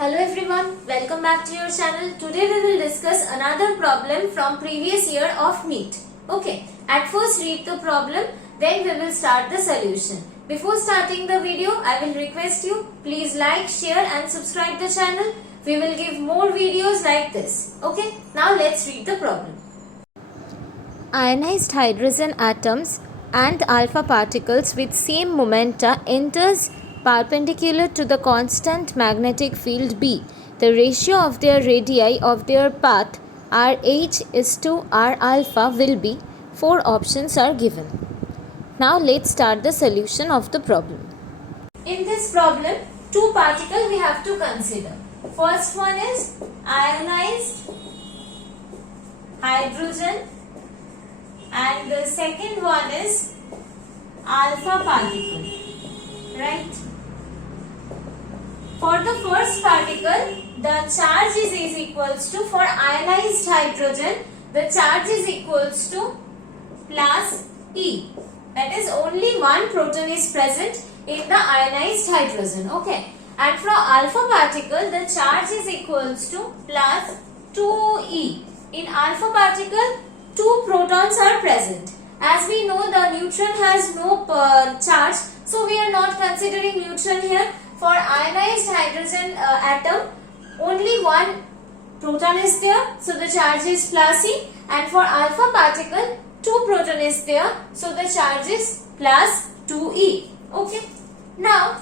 Hello everyone, welcome back to your channel. Today we will discuss another problem from previous year of NEET. Okay, at first read the problem, then we will start the solution. Before starting the video, I will request you, please like, share and subscribe the channel. We will give more videos like this. Okay, now let's read the problem. Ionized hydrogen atoms and alpha particles with same momenta enters perpendicular to the constant magnetic field B. The ratio of their radii of their path RH is to R alpha will be. 4 options are given. Now let's start the solution of the problem. In this problem, 2 particles we have to consider. First one is ionized hydrogen and the second one is alpha particle, right? For the first particle, the charge is equals to, for ionized hydrogen, the charge is equals to plus E. That is, only one proton is present in the ionized hydrogen, okay? And for alpha particle, the charge is equals to plus 2E. In alpha particle, 2 protons are present. As we know, the neutron has no charge, so we are not considering neutron here. For ionized hydrogen atom, only one proton is there, so the charge is plus E. And for alpha particle, 2 proton is there, so the charge is plus 2E. Okay. Now,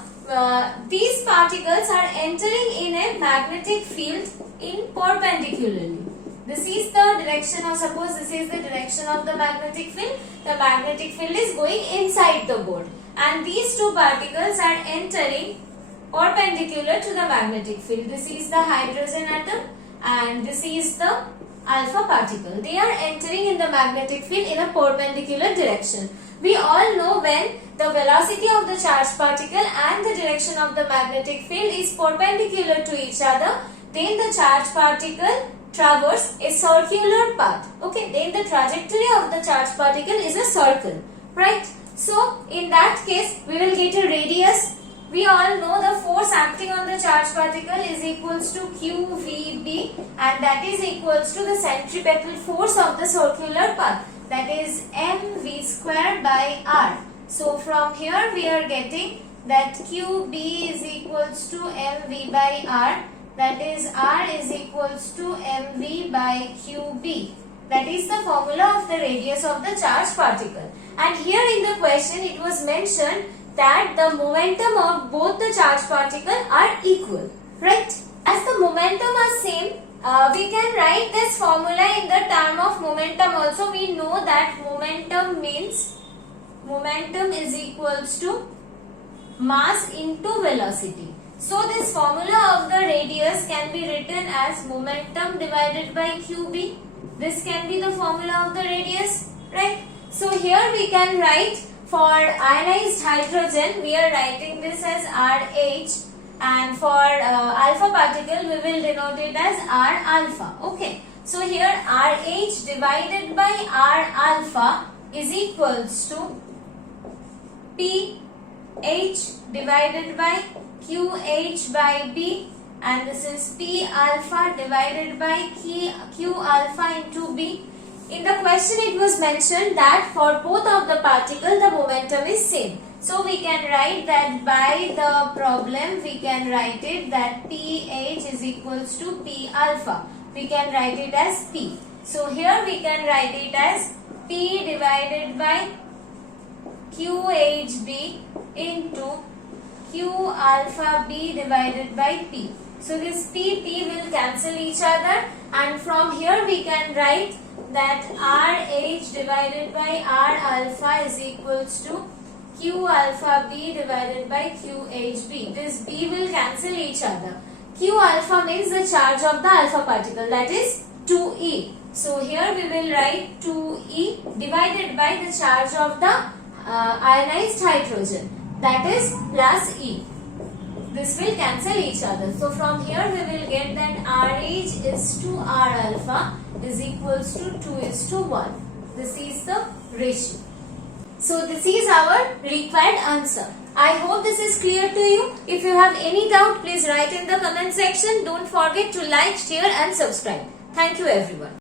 these particles are entering in a magnetic field in perpendicularly. This is the direction, or suppose this is the direction of the magnetic field. The magnetic field is going inside the board, and these 2 particles are entering perpendicular to the magnetic field. This is the hydrogen atom and this is the alpha particle. They are entering in the magnetic field in a perpendicular direction. We all know when the velocity of the charged particle and the direction of the magnetic field is perpendicular to each other, then the charged particle traverse a circular path. Okay, then the trajectory of the charged particle is a circle, right? So in that case, we will get a radius. We all know the force acting on the charged particle is equals to QVB, and that is equals to the centripetal force of the circular path, that is mv square by r. So from here we are getting that QB is equals to mv by r, that is r is equals to mv by QB. That is the formula of the radius of the charged particle. And here in the question it was mentioned that the momentum of both the charged particles are equal, right? As the momentum are same, we can write this formula in the term of momentum also. We know that momentum means momentum is equals to mass into velocity. So this formula of the radius can be written as momentum divided by QB. This can be the formula of the radius, right? So here we can write, for ionized hydrogen, we are writing this as RH, and for alpha particle, we will denote it as R alpha. Okay. So here RH divided by R alpha is equals to PH divided by QH by B, and this is P alpha divided by Q alpha into B. In the question it was mentioned that for both of the particles the momentum is same. So we can write that by the problem we can write it that PH is equals to P alpha. We can write it as P. So here we can write it as P divided by QHB into Q alpha B divided by P. So this P will cancel each other, and from here we can write that RH divided by R alpha is equals to Q alpha B divided by QHB. This B will cancel each other. Q alpha means the charge of the alpha particle, that is 2E. So here we will write 2E divided by the charge of the ionized hydrogen, that is plus E. This will cancel each other. So from here we will get that RH is to R alpha is equals to 2:1. This is the ratio. So this is our required answer. I hope this is clear to you. If you have any doubt, please write in the comment section. Don't forget to like, share and subscribe. Thank you everyone.